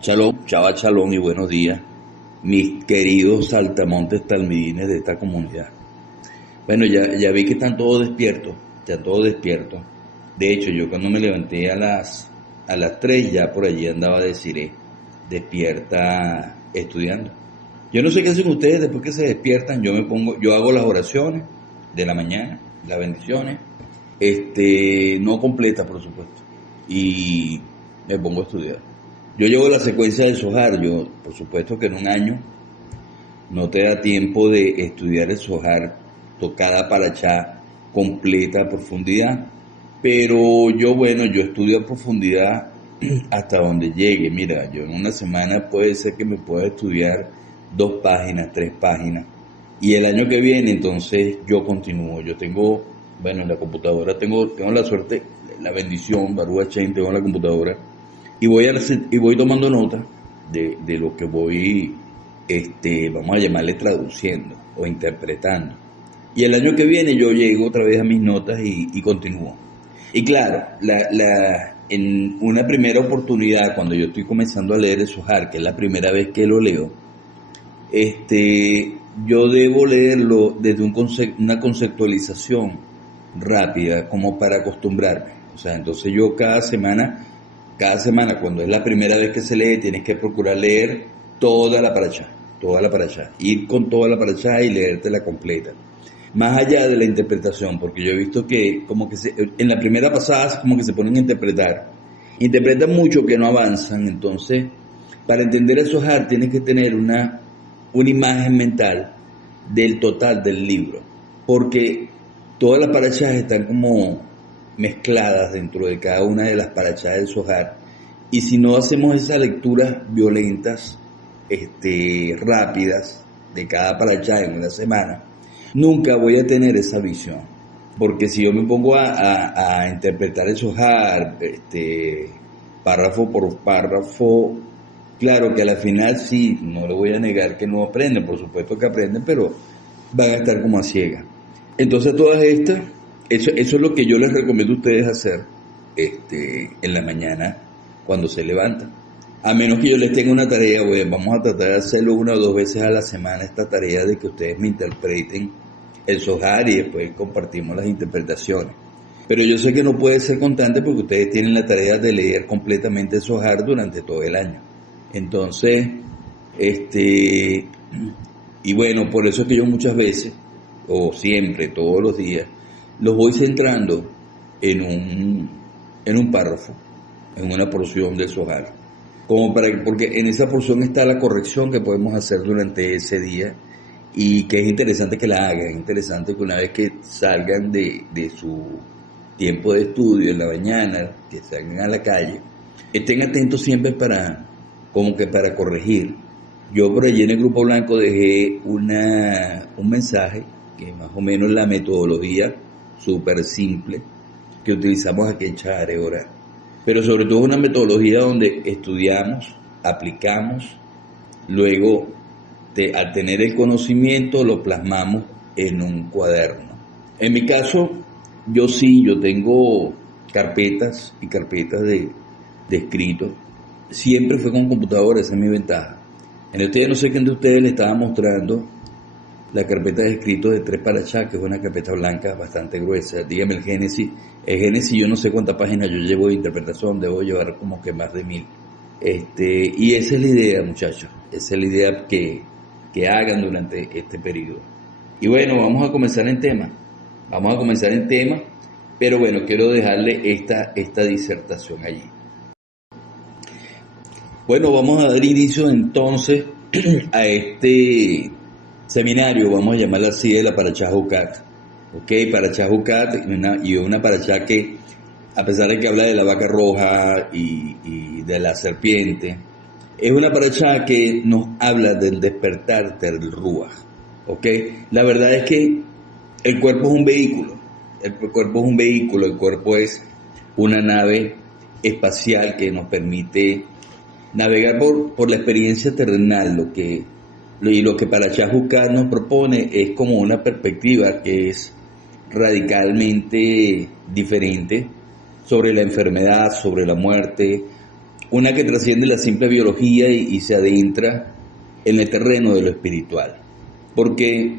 Shalom, Chava Shalom y buenos días, mis queridos saltamontes talmidines de esta comunidad. Bueno, ya vi que están todos despiertos, ya todos despiertos. De hecho, yo cuando me levanté a las 3 ya por allí andaba de Siré, despierta estudiando. Yo no sé qué hacen ustedes después que se despiertan, yo hago las oraciones de la mañana, las bendiciones, no completas por supuesto, y me pongo a estudiar. Yo llevo la secuencia del Zohar. Yo, por supuesto que en un año no te da tiempo de estudiar el Zohar tocada para allá completa a profundidad, pero yo estudio a profundidad hasta donde llegue. Mira, yo en una semana puede ser que me pueda estudiar 2 páginas, 3 páginas, y el año que viene entonces yo continúo. Yo tengo, en la computadora tengo la suerte, la bendición, Baruch Hashem, tengo la computadora, y voy tomando nota de lo que voy, vamos a llamarle traduciendo o interpretando. Y el año que viene yo llego otra vez a mis notas y continúo. Y claro, en una primera oportunidad, cuando yo estoy comenzando a leer el Zohar, que es la primera vez que lo leo, yo debo leerlo desde una conceptualización rápida, como para acostumbrarme. O sea, entonces yo cada semana, cuando es la primera vez que se lee, tienes que procurar leer toda la parashá, ir con toda la parashá y leértela completa. Más allá de la interpretación, porque yo he visto que en la primera pasada como que se ponen a interpretan mucho que no avanzan. Entonces, para entender el Zohar tienes que tener una imagen mental del total del libro, porque todas las parashás están como mezcladas dentro de cada una de las parashás del Zohar, y si no hacemos esas lecturas violentas, rápidas, de cada parashá en una semana, nunca voy a tener esa visión. Porque si yo me pongo a interpretar el Zohar, párrafo por párrafo, claro que a la final sí, no le voy a negar que no aprenden, por supuesto que aprenden, pero van a estar como a ciegas. Entonces todas estas, eso es lo que yo les recomiendo a ustedes hacer en la mañana cuando se levantan. A menos que yo les tenga una tarea, vamos a tratar de hacerlo 1 o 2 veces a la semana, esta tarea de que ustedes me interpreten el Zohar y después compartimos las interpretaciones. Pero yo sé que no puede ser constante porque ustedes tienen la tarea de leer completamente el Zohar durante todo el año. Entonces, y bueno, por eso es que yo muchas veces, o siempre, todos los días, los voy centrando en un párrafo, en una porción del Zohar. Porque en esa porción está la corrección que podemos hacer durante ese día, y que es interesante que la hagan. Es interesante que una vez que salgan de su tiempo de estudio en la mañana, que salgan a la calle, estén atentos siempre para corregir. Yo por allí en el Grupo Blanco dejé un mensaje que más o menos la metodología súper simple que utilizamos aquí en Chare ahora, pero sobre todo una metodología donde estudiamos, aplicamos, luego al tener el conocimiento lo plasmamos en un cuaderno. En mi caso, yo tengo carpetas y carpetas de escritos. Siempre fue con computadora, esa es mi ventaja. No sé quién de ustedes le estaba mostrando la carpeta de escritos de 3 parashá, que es una carpeta blanca bastante gruesa. Dígame el Génesis. El Génesis yo no sé cuántas páginas yo llevo de interpretación, debo llevar como que más de 1000. Y esa es la idea, muchachos. Esa es la idea que hagan durante este periodo. Y bueno, vamos a comenzar en tema. Pero bueno, quiero dejarle esta disertación allí. Bueno, vamos a dar inicio entonces a este seminario, vamos a llamarlo así, de la parashá Hukat. Parashá Hukat, una parashá que, a pesar de que habla de la vaca roja y de la serpiente, es una parashá que nos habla del despertar del Ruach. La verdad es que el cuerpo es un vehículo, el cuerpo es una nave espacial que nos permite navegar por la experiencia terrenal. Lo que Parashá Hukat nos propone es como una perspectiva que es radicalmente diferente sobre la enfermedad, sobre la muerte, una que trasciende la simple biología y se adentra en el terreno de lo espiritual. Porque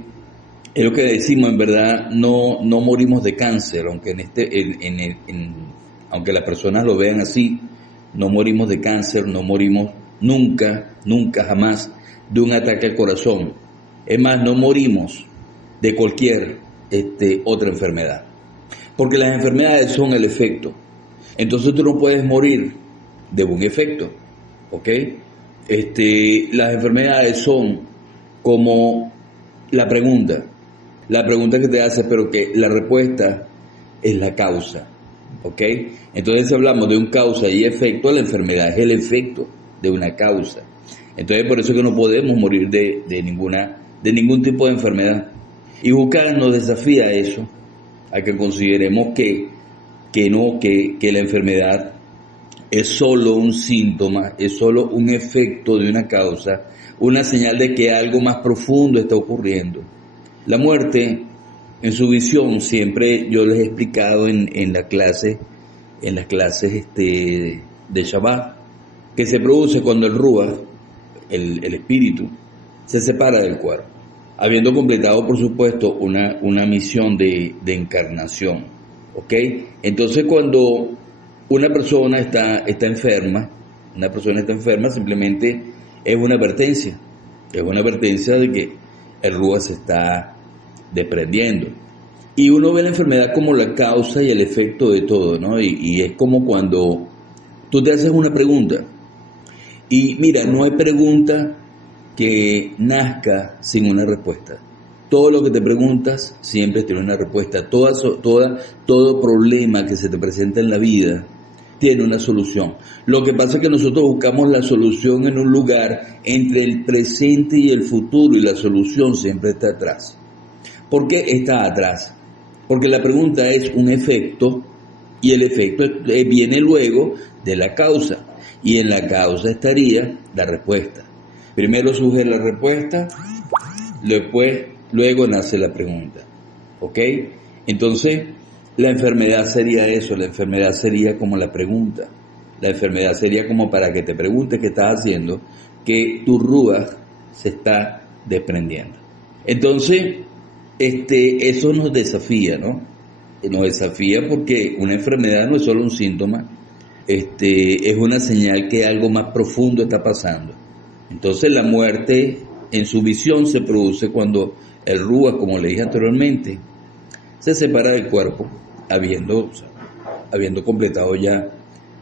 es lo que decimos, en verdad, no morimos de cáncer, aunque aunque las personas lo vean así, no morimos de cáncer, no morimos nunca, jamás de un ataque al corazón. Es más, no morimos de cualquier otra enfermedad. Porque las enfermedades son el efecto. Entonces tú no puedes morir de un efecto, ¿ok? Las enfermedades son como la pregunta que te hace, pero que la respuesta es la causa, ¿ok? Entonces si hablamos de un causa y efecto, la enfermedad es el efecto de una causa. Entonces por eso es que no podemos morir de ningún tipo de enfermedad. Y Jucat nos desafía a eso, a que consideremos que la enfermedad es solo un síntoma, es solo un efecto de una causa, una señal de que algo más profundo está ocurriendo. La muerte, en su visión, siempre yo les he explicado en las clases de Shabbat, que se produce cuando el Ruach, el espíritu, se separa del cuerpo, habiendo completado, por supuesto, una misión de encarnación, ¿ok? Entonces, cuando una persona está enferma, simplemente es una advertencia de que el Ruach se está desprendiendo. Y uno ve la enfermedad como la causa y el efecto de todo, ¿no? Y es como cuando tú te haces una pregunta. Y mira, no hay pregunta que nazca sin una respuesta. Todo lo que te preguntas siempre tiene una respuesta. Todo problema que se te presenta en la vida tiene una solución. Lo que pasa es que nosotros buscamos la solución en un lugar entre el presente y el futuro, y la solución siempre está atrás. ¿Por qué está atrás? Porque la pregunta es un efecto, y el efecto viene luego de la causa, y en la causa estaría la respuesta. Primero surge la respuesta, luego nace la pregunta, ¿ok? Entonces, la enfermedad sería eso, la enfermedad sería como la pregunta, la enfermedad sería como para que te preguntes qué estás haciendo, que tu Ruach se está desprendiendo. Entonces, eso nos desafía, ¿no? Nos desafía porque una enfermedad no es solo un síntoma, es una señal que algo más profundo está pasando. Entonces la muerte en su visión se produce cuando el Ruach, como le dije anteriormente, se separa del cuerpo, habiendo completado ya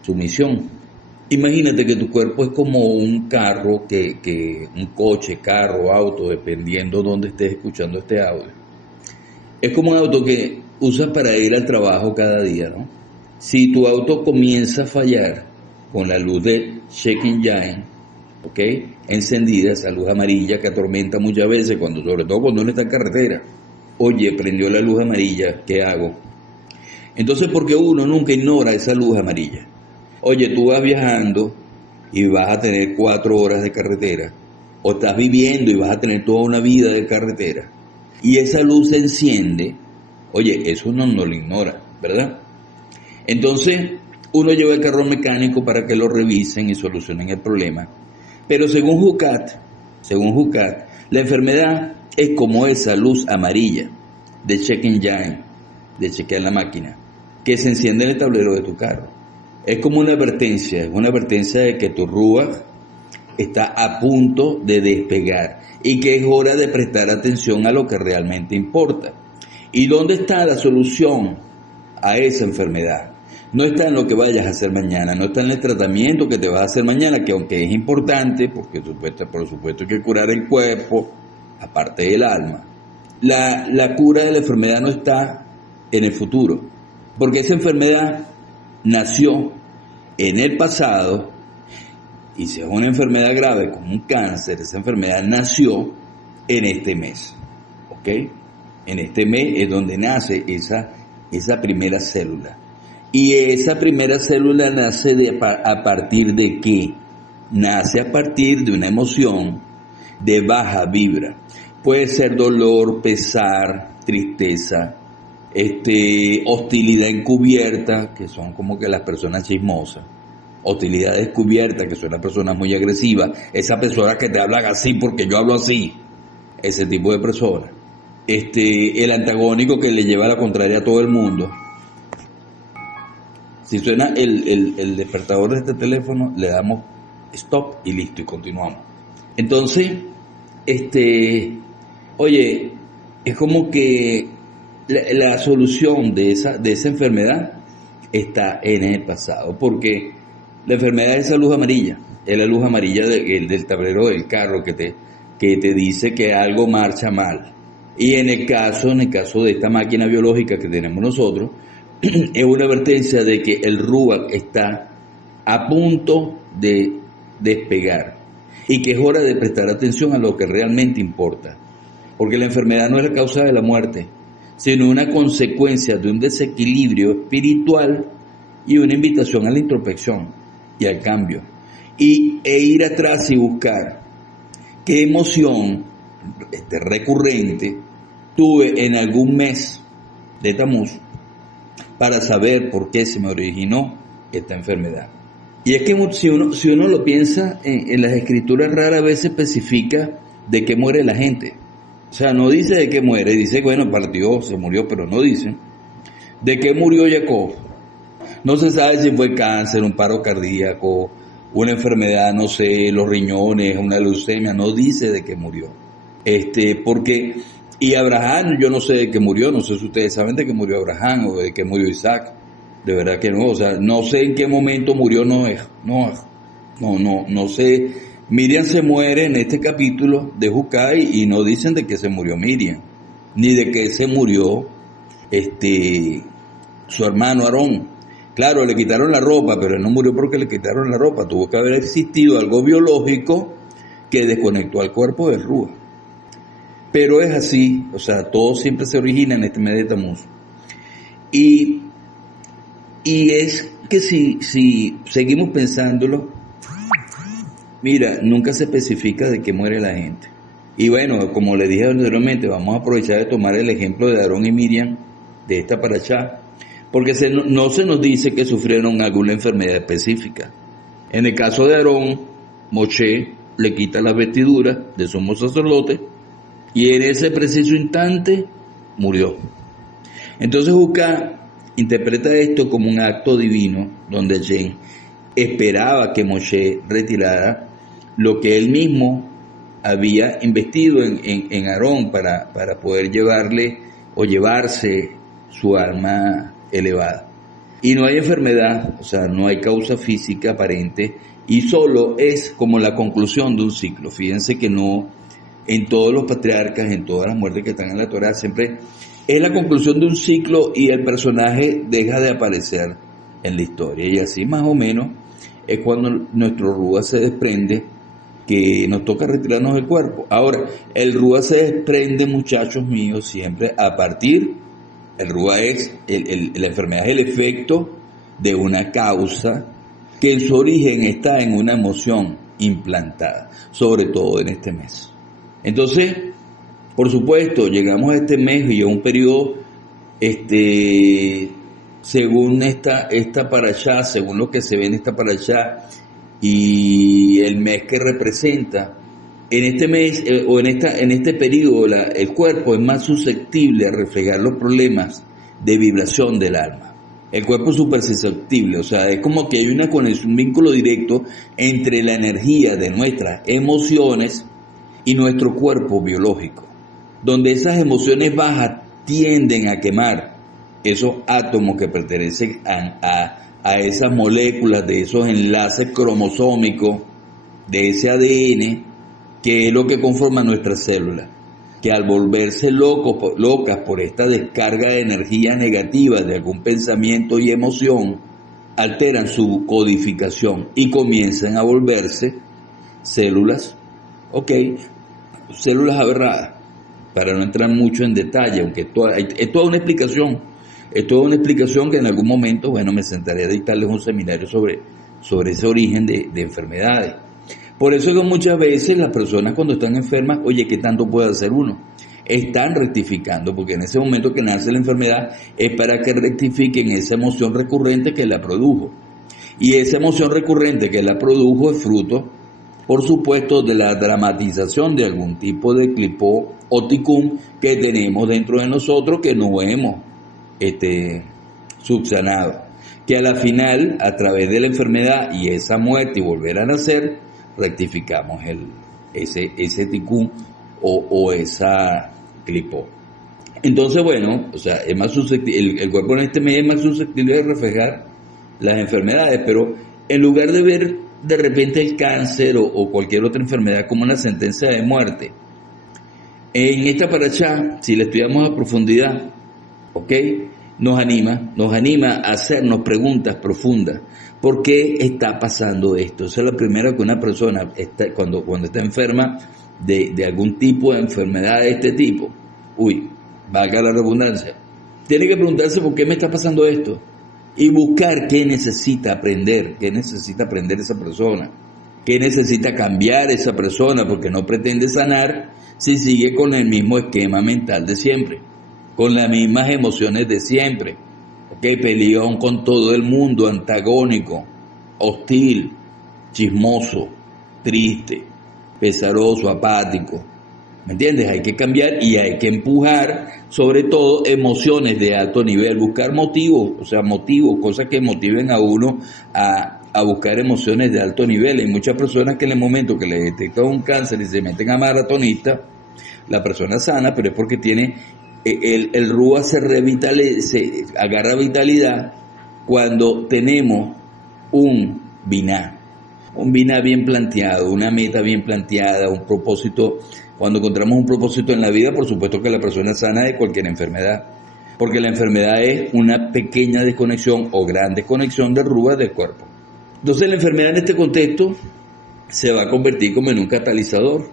su misión. Imagínate que tu cuerpo es como un carro, un coche, carro, auto, dependiendo dónde estés escuchando este audio. Es como un auto que usas para ir al trabajo cada día, ¿no? Si tu auto comienza a fallar con la luz de check engine, ¿ok?, encendida, esa luz amarilla que atormenta muchas veces, sobre todo cuando uno está en carretera. Oye, prendió la luz amarilla, ¿qué hago? Entonces, porque uno nunca ignora esa luz amarilla. Oye, tú vas viajando y vas a tener 4 horas de carretera, o estás viviendo y vas a tener toda una vida de carretera, y esa luz se enciende. Oye, eso uno no lo ignora, ¿verdad? Entonces, uno lleva el carro mecánico para que lo revisen y solucionen el problema. Pero según Jucat, la enfermedad es como esa luz amarilla de check engine, de chequear la máquina, que se enciende en el tablero de tu carro. Es como una advertencia de que tu Ruach está a punto de despegar y que es hora de prestar atención a lo que realmente importa. ¿Y dónde está la solución a esa enfermedad? No está en lo que vayas a hacer mañana, no está en el tratamiento que te vas a hacer mañana, que aunque es importante, porque por supuesto hay que curar el cuerpo, aparte del alma. La cura de la enfermedad no está en el futuro, porque esa enfermedad nació en el pasado, y si es una enfermedad grave como un cáncer, esa enfermedad nació en este mes, ¿ok? En este mes es donde nace esa primera célula. Y esa primera célula nace a partir de ¿qué? Nace a partir de una emoción de baja vibra. Puede ser dolor, pesar, tristeza, hostilidad encubierta, que son como que las personas chismosas, hostilidad descubierta, que son las personas muy agresivas, esas personas que te hablan así porque yo hablo así, ese tipo de personas. El antagónico que le lleva a la contraria a todo el mundo. Si suena el despertador de este teléfono, le damos stop y listo, y continuamos. Entonces, oye, es como que la solución de esa enfermedad está en el pasado, porque la enfermedad es esa luz amarilla, es la luz amarilla del tablero del carro que te dice que algo marcha mal. Y en el caso de esta máquina biológica que tenemos nosotros, es una advertencia de que el RUAC está a punto de despegar y que es hora de prestar atención a lo que realmente importa, porque la enfermedad no es la causa de la muerte, sino una consecuencia de un desequilibrio espiritual y una invitación a la introspección y al cambio, e ir atrás y buscar qué emoción recurrente tuve en algún mes de Tamuz para saber por qué se me originó esta enfermedad. Y es que si uno lo piensa, en las escrituras rara vez se especifica de qué muere la gente. O sea, no dice de qué muere, dice, bueno, partió, se murió, pero no dice de qué murió Jacob. No se sabe si fue cáncer, un paro cardíaco, una enfermedad, no sé, los riñones, una leucemia, no dice de qué murió. Y Abraham, yo no sé de qué murió, no sé si ustedes saben de qué murió Abraham o de qué murió Isaac, de verdad que no, o sea, no sé en qué momento murió Noé, no sé. Miriam se muere en este capítulo de Jucai y no dicen de qué se murió Miriam, ni de qué se murió su hermano Aarón. Claro, le quitaron la ropa, pero él no murió porque le quitaron la ropa, tuvo que haber existido algo biológico que desconectó al cuerpo del Rúa. Pero es así, o sea, todo siempre se origina en este mes de Tamuz. Y es que si seguimos pensándolo, mira, nunca se especifica de qué muere la gente. Y bueno, como le dije anteriormente, vamos a aprovechar de tomar el ejemplo de Aarón y Miriam, de esta parashá, porque no se nos dice que sufrieron alguna enfermedad específica. En el caso de Aarón, Moshe le quita las vestiduras de sumo sacerdote, y en ese preciso instante murió. Entonces Jucá interpreta esto como un acto divino, donde Hashem esperaba que Moshe retirara lo que él mismo había investido en Aarón para poder llevarse su alma elevada. Y no hay enfermedad, o sea, no hay causa física aparente, y solo es como la conclusión de un ciclo. Fíjense que no, en todos los patriarcas, en todas las muertes que están en la Torá, siempre es la conclusión de un ciclo y el personaje deja de aparecer en la historia. Y así más o menos es cuando nuestro Rúa se desprende, que nos toca retirarnos del cuerpo. Ahora, el Rúa se desprende, muchachos míos, siempre a partir, el Rúa es, la enfermedad es el efecto de una causa que en su origen está en una emoción implantada, sobre todo en este mes. Entonces, por supuesto, llegamos a este mes y a un periodo, según esta parashá, según lo que se ve en esta parashá y el mes que representa, en este mes en este periodo el cuerpo es más susceptible a reflejar los problemas de vibración del alma. El cuerpo es súper susceptible, o sea, es como que hay una conexión, un vínculo directo entre la energía de nuestras emociones y nuestro cuerpo biológico, donde esas emociones bajas tienden a quemar esos átomos que pertenecen a esas moléculas, de esos enlaces cromosómicos, de ese ADN, que es lo que conforma nuestras células, que al volverse locas por esta descarga de energía negativa de algún pensamiento y emoción, alteran su codificación y comienzan a volverse células aberradas, para no entrar mucho en detalle, aunque es toda una explicación, que en algún momento, bueno, me sentaré a dictarles un seminario sobre ese origen de enfermedades. Por eso que muchas veces las personas cuando están enfermas, oye, ¿qué tanto puede hacer uno? Están rectificando, porque en ese momento que nace la enfermedad es para que rectifiquen esa emoción recurrente que la produjo. Y esa emoción recurrente que la produjo es fruto, por supuesto, de la dramatización de algún tipo de clipó o ticún que tenemos dentro de nosotros que no hemos subsanado. Que a la final, a través de la enfermedad y esa muerte y volver a nacer, rectificamos ese ticún o esa clipó. Entonces, bueno, o sea, es más susceptible, el cuerpo en este medio es más susceptible de reflejar las enfermedades, pero en lugar de ver de repente el cáncer o cualquier otra enfermedad como una sentencia de muerte, en esta parashá, si la estudiamos a profundidad, ¿ok?, nos anima a hacernos preguntas profundas. ¿Por qué está pasando esto? Esa es la primera que una persona está, cuando está enferma de algún tipo de enfermedad de este tipo, valga la redundancia, tiene que preguntarse por qué me está pasando esto y buscar qué necesita aprender esa persona, qué necesita cambiar esa persona, porque no pretende sanar si sigue con el mismo esquema mental de siempre, con las mismas emociones de siempre, peleón con todo el mundo, antagónico, hostil, chismoso, triste, pesaroso, apático. ¿Me entiendes? Hay que cambiar y hay que empujar, sobre todo, emociones de alto nivel, buscar motivos, cosas que motiven a uno a buscar emociones de alto nivel. Hay muchas personas que en el momento que le detectan un cáncer y se meten a maratonista, la persona sana, pero es porque tiene el RUA se agarra vitalidad cuando tenemos un biná bien planteado, una meta bien planteada, un propósito. Cuando encontramos un propósito en la vida, por supuesto que la persona es sana de cualquier enfermedad, porque la enfermedad es una pequeña desconexión o gran desconexión del RUA del cuerpo. Entonces la enfermedad en este contexto se va a convertir como en un catalizador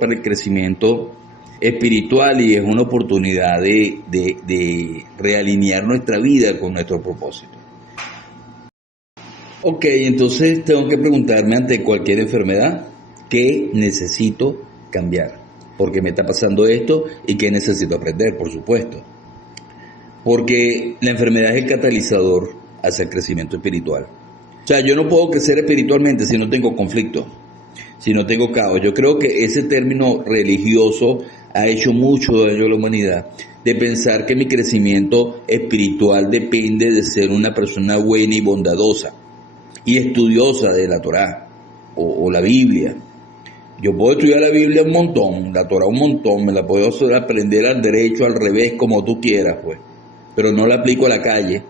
para el crecimiento espiritual, y es una oportunidad de realinear nuestra vida con nuestro propósito. Ok, entonces tengo que preguntarme ante cualquier enfermedad, ¿qué necesito cambiar? ¿Por qué me está pasando esto? ¿Y qué necesito aprender? Por supuesto. Porque la enfermedad es el catalizador hacia el crecimiento espiritual. O sea, yo no puedo crecer espiritualmente si no tengo conflicto, si no tengo caos. Yo creo que ese término religioso ha hecho mucho daño a la humanidad, de pensar que mi crecimiento espiritual depende de ser una persona buena y bondadosa y estudiosa de la Torá o la Biblia. Yo puedo estudiar la Biblia un montón, la Torá un montón, me la puedo aprender al derecho, al revés, como tú quieras, pues, pero no la aplico a la calle.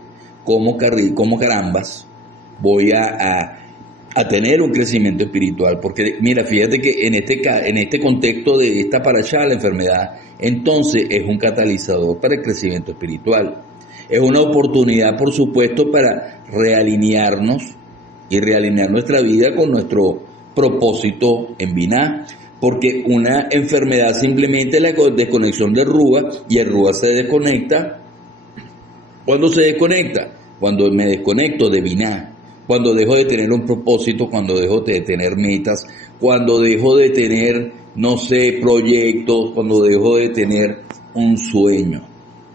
Como carambas voy a tener un crecimiento espiritual? Porque mira, fíjate que en este contexto de esta parashá, la enfermedad, entonces es un catalizador para el crecimiento espiritual. Es una oportunidad, por supuesto, para realinearnos y realinear nuestra vida con nuestro propósito en Biná, porque una enfermedad simplemente es la desconexión del Rúa, y el Rúa se desconecta. ¿Cuándo se desconecta? Cuando me desconecto de Biná, cuando dejo de tener un propósito, cuando dejo de tener metas, cuando dejo de tener, proyectos, cuando dejo de tener un sueño,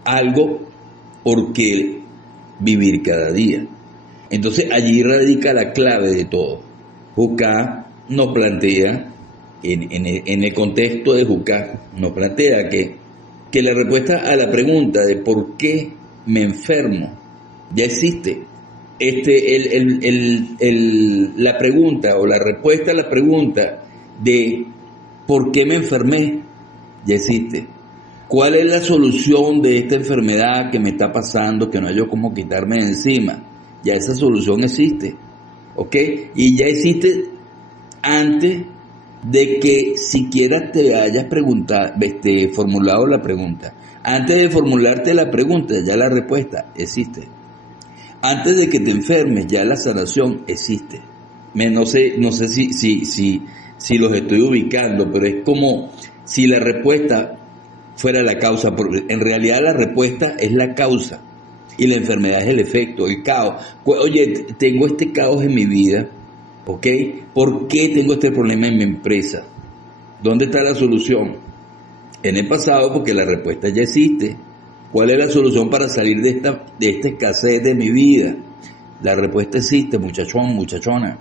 algo por qué vivir cada día. Entonces allí radica la clave de todo. Jucá nos plantea, en el contexto de Jucá, nos plantea que la respuesta a la pregunta de por qué me enfermo ya existe. La pregunta o la respuesta a la pregunta de por qué me enfermé ya existe. ¿Cuál es la solución de esta enfermedad que me está pasando, que no hay yo cómo quitarme de encima? Ya esa solución existe, ¿ok? Y ya existe antes de que siquiera te hayas formulado la pregunta. Antes de formularte la pregunta, ya la respuesta existe. Antes de que te enfermes, ya la sanación existe. No sé si los estoy ubicando, pero es como si la respuesta fuera la causa. En realidad la respuesta es la causa y la enfermedad es el efecto, el caos. Oye, tengo este caos en mi vida, ¿ok? ¿Por qué tengo este problema en mi empresa? ¿Dónde está la solución? En el pasado, porque la respuesta ya existe. ¿Cuál es la solución para salir de esta escasez de mi vida? La respuesta existe, muchachón, muchachona.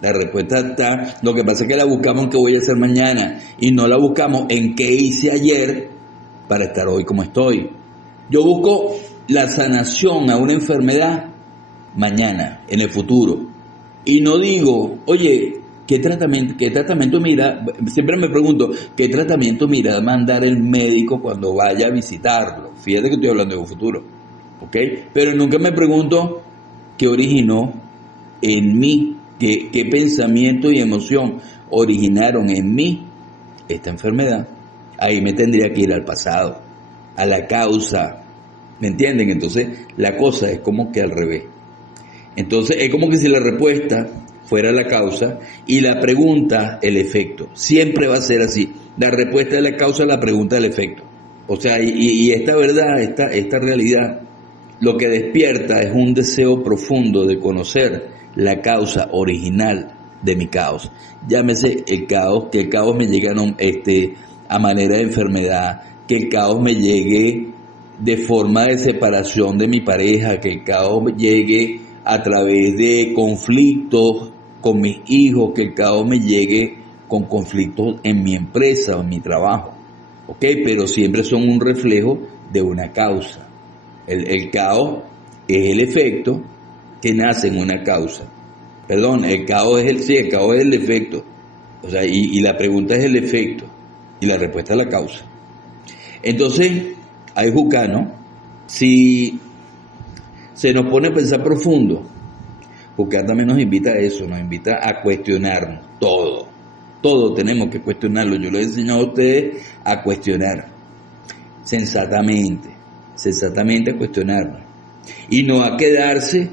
La respuesta está, lo que pasa es que la buscamos en qué voy a hacer mañana y no la buscamos en qué hice ayer para estar hoy como estoy. Yo busco la sanación a una enfermedad mañana, en el futuro. Y no digo, oye, ¿qué tratamiento mira? Siempre me pregunto, ¿qué tratamiento mira mandar el médico cuando vaya a visitarlo? Fíjate que estoy hablando de un futuro, ¿ok? Pero nunca me pregunto qué originó en mí, qué pensamiento y emoción originaron en mí esta enfermedad. Ahí me tendría que ir al pasado, a la causa, ¿me entienden? Entonces la cosa es como que al revés. Entonces es como que si la respuesta fuera la causa y la pregunta el efecto. Siempre va a ser así. La respuesta es la causa, la pregunta el efecto. O sea, y esta verdad, esta realidad, lo que despierta es un deseo profundo de conocer la causa original de mi caos. Llámese el caos, que el caos me llegue a manera de enfermedad, que el caos me llegue de forma de separación de mi pareja, que el caos me llegue a través de conflictos con mis hijos, que el caos me llegue con conflictos en mi empresa o en mi trabajo, ¿ok? Pero siempre son un reflejo de una causa. El caos es el efecto que nace en una causa. Perdón, el caos es el efecto. O sea, y la pregunta es el efecto y la respuesta es la causa. Entonces, hay Jucá, ¿no? Si se nos pone a pensar profundo, Jucá también nos invita a eso, nos invita a cuestionarnos todo. Todo tenemos que cuestionarlo. Yo les he enseñado a ustedes a cuestionar sensatamente a cuestionarnos. Y no a quedarse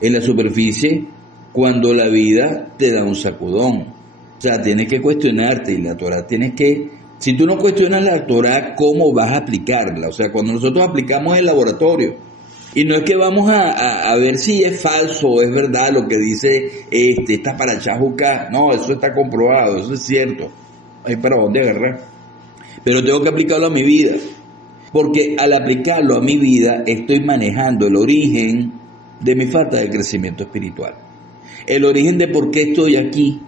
en la superficie cuando la vida te da un sacudón. O sea, tienes que cuestionarte y la Torah tienes que... Si tú no cuestionas la Torah, ¿cómo vas a aplicarla? O sea, cuando nosotros aplicamos el laboratorio, y no es que vamos a ver si es falso o es verdad lo que dice esta paracha Jucá. No, eso está comprobado, eso es cierto. Hay para dónde agarrar. Pero tengo que aplicarlo a mi vida. Porque al aplicarlo a mi vida, estoy manejando el origen de mi falta de crecimiento espiritual. El origen de por qué estoy aquí,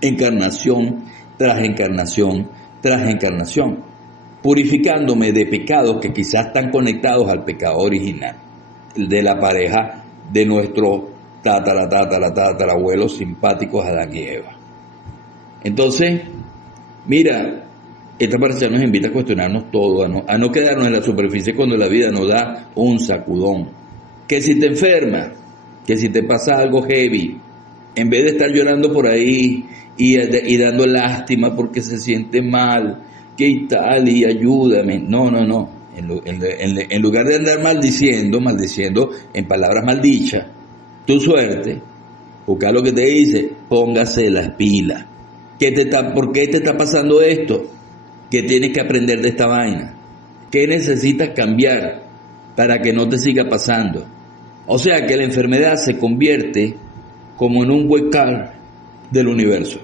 encarnación tras encarnación tras encarnación, purificándome de pecados que quizás están conectados al pecado original, el de la pareja de nuestros tatarabuelos simpáticos Adán y Eva. Entonces, mira, esta parasha nos invita a cuestionarnos todo, a no quedarnos en la superficie cuando la vida nos da un sacudón. Que si te enfermas, que si te pasa algo heavy, en vez de estar llorando por ahí y dando lástima porque se siente mal, que tal, y ayúdame. No. En lugar de andar maldiciendo en palabras maldichas, tu suerte, busca lo que te dice, póngase las pilas. ¿Por qué te está pasando esto? ¿Qué tienes que aprender de esta vaina? ¿Qué necesitas cambiar para que no te siga pasando? O sea que la enfermedad se convierte como en un wake call del universo.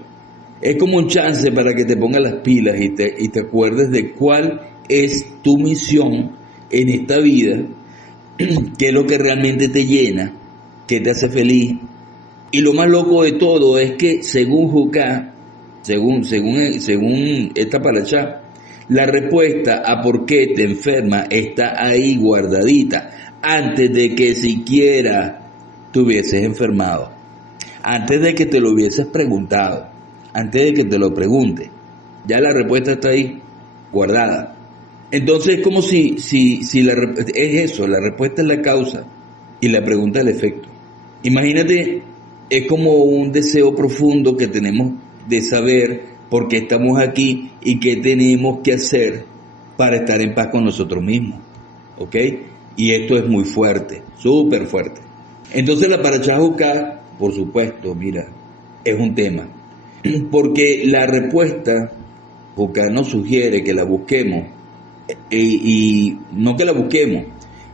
Es como un chance para que te pongas las pilas y te acuerdes de cuál es tu misión en esta vida, qué es lo que realmente te llena, qué te hace feliz. Y lo más loco de todo es que según Jucá, según esta parashá, la respuesta a por qué te enferma está ahí guardadita, antes de que siquiera te hubieses enfermado, antes de que te lo hubieses preguntado, antes de que te lo pregunte, ya la respuesta está ahí guardada. Entonces es como si es eso, la respuesta es la causa y la pregunta es el efecto. Imagínate, es como un deseo profundo que tenemos de saber por qué estamos aquí y qué tenemos que hacer para estar en paz con nosotros mismos, ¿ok? Y esto es muy fuerte, súper fuerte. Entonces la parashá Jucá, por supuesto, mira, es un tema, porque la respuesta Jucá nos sugiere que la busquemos, y no que la busquemos,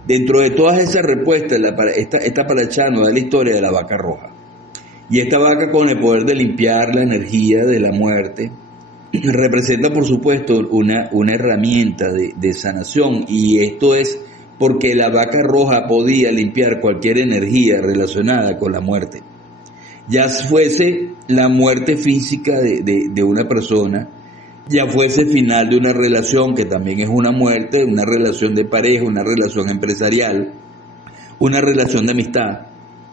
dentro de todas esas respuestas, esta parashá nos da la historia de la vaca roja. Y esta vaca, con el poder de limpiar la energía de la muerte, representa por supuesto una herramienta de sanación, y esto es porque la vaca roja podía limpiar cualquier energía relacionada con la muerte. Ya fuese la muerte física de una persona, ya fuese final de una relación, que también es una muerte, una relación de pareja, una relación empresarial, una relación de amistad,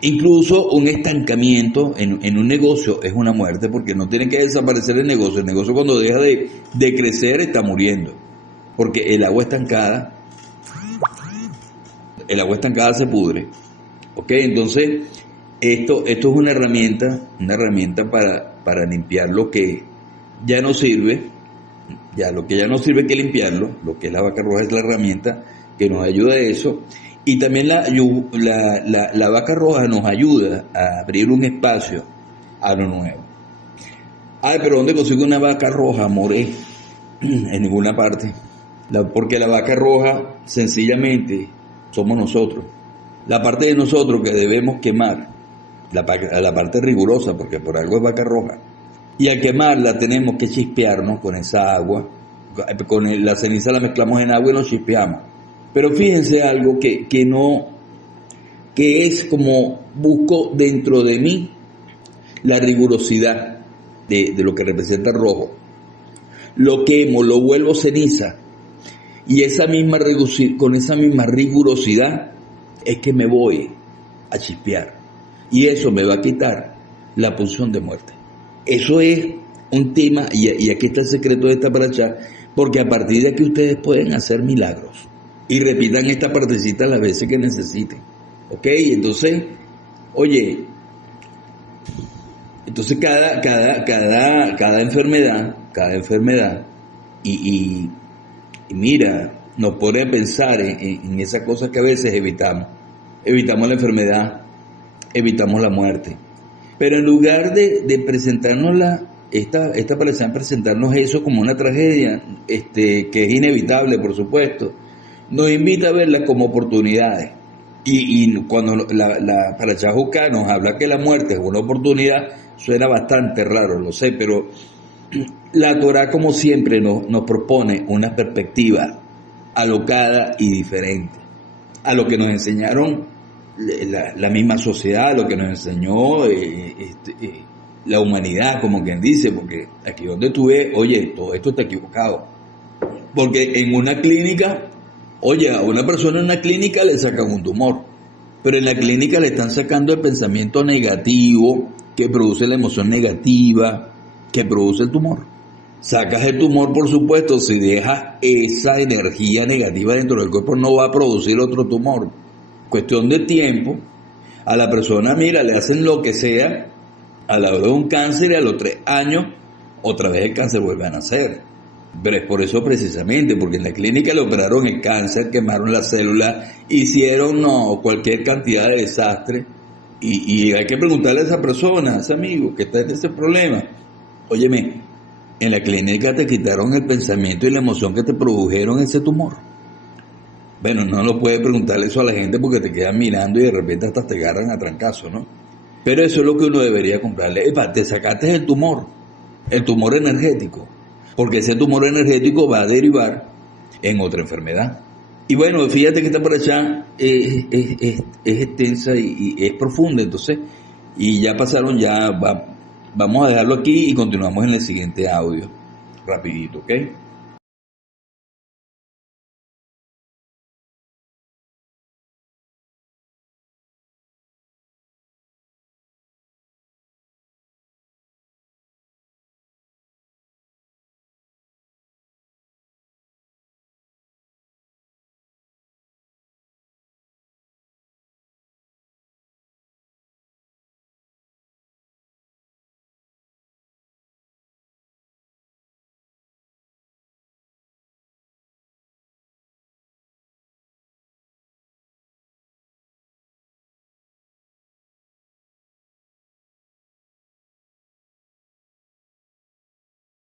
incluso un estancamiento en un negocio es una muerte, porque no tiene que desaparecer el negocio cuando deja de crecer está muriendo, porque el agua estancada se pudre. ¿Ok? Entonces, esto es una herramienta para limpiar lo que ya no sirve. Ya lo que ya no sirve hay que limpiarlo. Lo que es la vaca roja es la herramienta que nos ayuda a eso. Y también la vaca roja nos ayuda a abrir un espacio a lo nuevo. Ay, pero ¿dónde consigo una vaca roja? Moré. En ninguna parte. Porque la vaca roja, sencillamente, somos nosotros. La parte de nosotros que debemos quemar, la parte rigurosa, porque por algo es vaca roja. Y al quemarla tenemos que chispearnos con esa agua. Con la ceniza la mezclamos en agua y nos chispeamos. Pero fíjense algo que es como busco dentro de mí la rigurosidad de lo que representa el rojo. Lo quemo, lo vuelvo ceniza. Y con esa misma rigurosidad es que me voy a chispear. Y eso me va a quitar la punción de muerte. Eso es un tema, y aquí está el secreto de esta paracha, porque a partir de aquí ustedes pueden hacer milagros. Y repitan esta partecita las veces que necesiten. ¿Ok? Entonces, oye, cada enfermedad, y mira, nos pone a pensar en esas cosas que a veces evitamos. Evitamos la enfermedad, evitamos la muerte. Pero en lugar de presentarnos esta pareja, presentarnos eso como una tragedia, que es inevitable, por supuesto, nos invita a verla como oportunidades. Y cuando la Parashá Jukah nos habla que la muerte es una oportunidad, suena bastante raro, lo sé, pero la Torah, como siempre, nos propone una perspectiva alocada y diferente a lo que nos enseñaron la misma sociedad, a lo que nos enseñó la humanidad, como quien dice, porque aquí donde tú ves, oye, todo esto está equivocado. Porque en una clínica, oye, a una persona en una clínica le sacan un tumor, pero en la clínica le están sacando el pensamiento negativo que produce la emoción negativa que produce el tumor. Sacas el tumor, por supuesto, si dejas esa energía negativa dentro del cuerpo, no va a producir otro tumor. Cuestión de tiempo, a la persona, mira, le hacen lo que sea, a la hora de un cáncer y a los 3 años, otra vez el cáncer vuelve a nacer. Pero es por eso precisamente, porque en la clínica le operaron el cáncer, quemaron las células, hicieron cualquier cantidad de desastre, y hay que preguntarle a esa persona, a ese amigo que está en ese problema, óyeme, en la clínica te quitaron el pensamiento y la emoción que te produjeron ese tumor. Bueno, no lo puedes preguntarle eso a la gente porque te quedan mirando y de repente hasta te agarran a trancazo, ¿no? Pero eso es lo que uno debería comprarle. Epa, te sacaste el tumor energético, porque ese tumor energético va a derivar en otra enfermedad. Y bueno, fíjate que esta parashá es extensa y es profunda, entonces, y ya pasaron, vamos a dejarlo aquí y continuamos en el siguiente audio, rapidito, ¿ok?